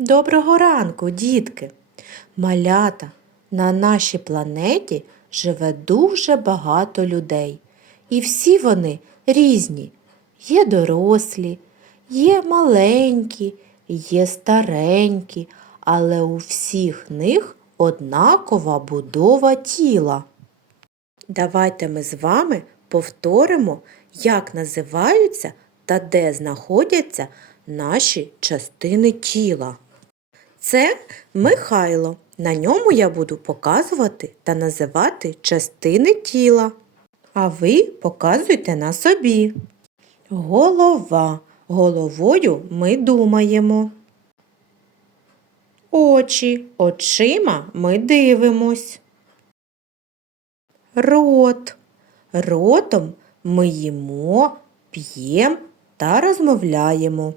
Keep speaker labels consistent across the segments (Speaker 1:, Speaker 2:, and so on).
Speaker 1: Доброго ранку, дітки! Малята, на нашій планеті живе дуже багато людей. І всі вони різні. Є дорослі, є маленькі, є старенькі, але у всіх них однакова будова тіла. Давайте ми з вами повторимо, як називаються та де знаходяться наші частини тіла. Це Михайло. На ньому я буду показувати та називати частини тіла. А ви показуйте на собі. Голова. Головою ми думаємо. Очі. Очима ми дивимось. Рот. Ротом ми їмо, п'ємо та розмовляємо.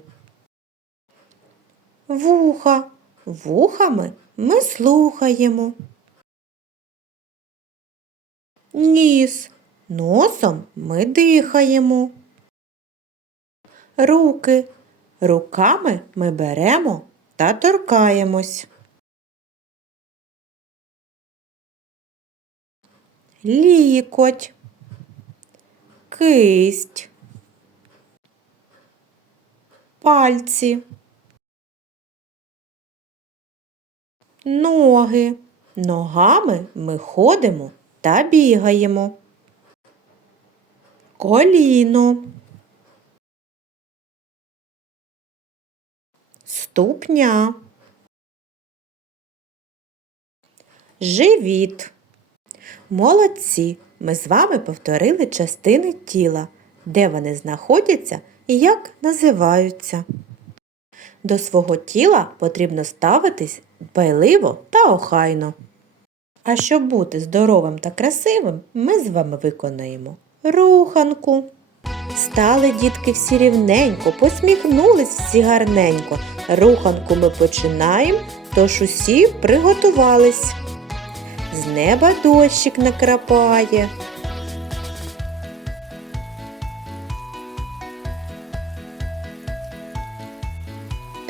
Speaker 1: Вуха. Вухами ми слухаємо. Ніс. Носом ми дихаємо. Руки. Руками ми беремо та торкаємось. Лікоть. Кисть. Пальці. Ноги. Ногами ми ходимо та бігаємо. Коліно. Ступня. Живіт. Молодці. Ми з вами повторили частини тіла, де вони знаходяться і як називаються. До свого тіла потрібно ставитись дбайливо та охайно. А щоб бути здоровим та красивим, ми з вами виконаємо руханку. Стали дітки всі рівненько, посміхнулись всі гарненько. Руханку ми починаємо, тож усі приготувались. З неба дощик накрапає.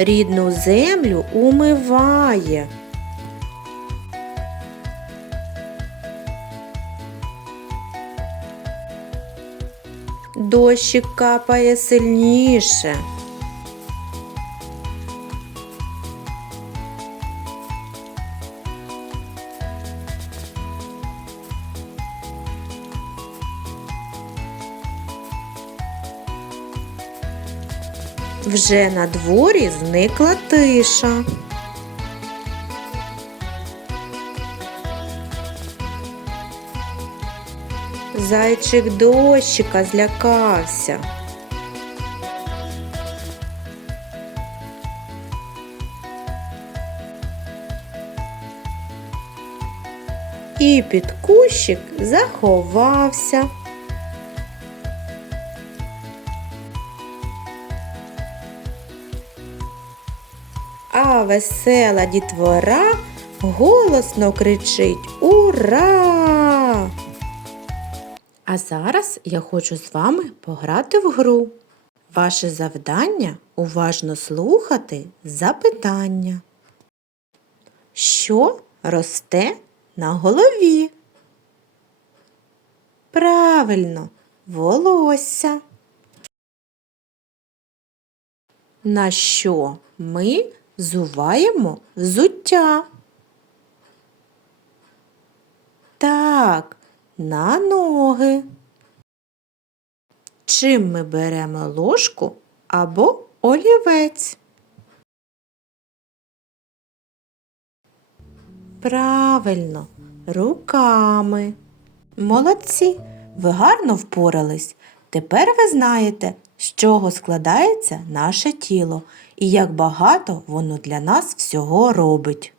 Speaker 1: Рідну землю умиває. Дощик капає сильніше. Вже на дворі зникла тиша. Зайчик дощика злякався. І під кущик заховався. А весела дітвора голосно кричить Ура! А зараз я хочу з вами пограти в гру. Ваше завдання уважно слухати запитання. Що росте на голові? Правильно, волосся. На що ми зуваємо взуття? Так, на ноги. Чим ми беремо ложку або олівець? Правильно, руками. Молодці, ви гарно впорались. Тепер ви знаєте, з чого складається наше тіло і як багато воно для нас всього робить.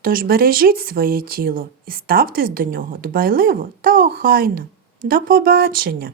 Speaker 1: Тож бережіть своє тіло і ставтесь до нього дбайливо та охайно. До побачення!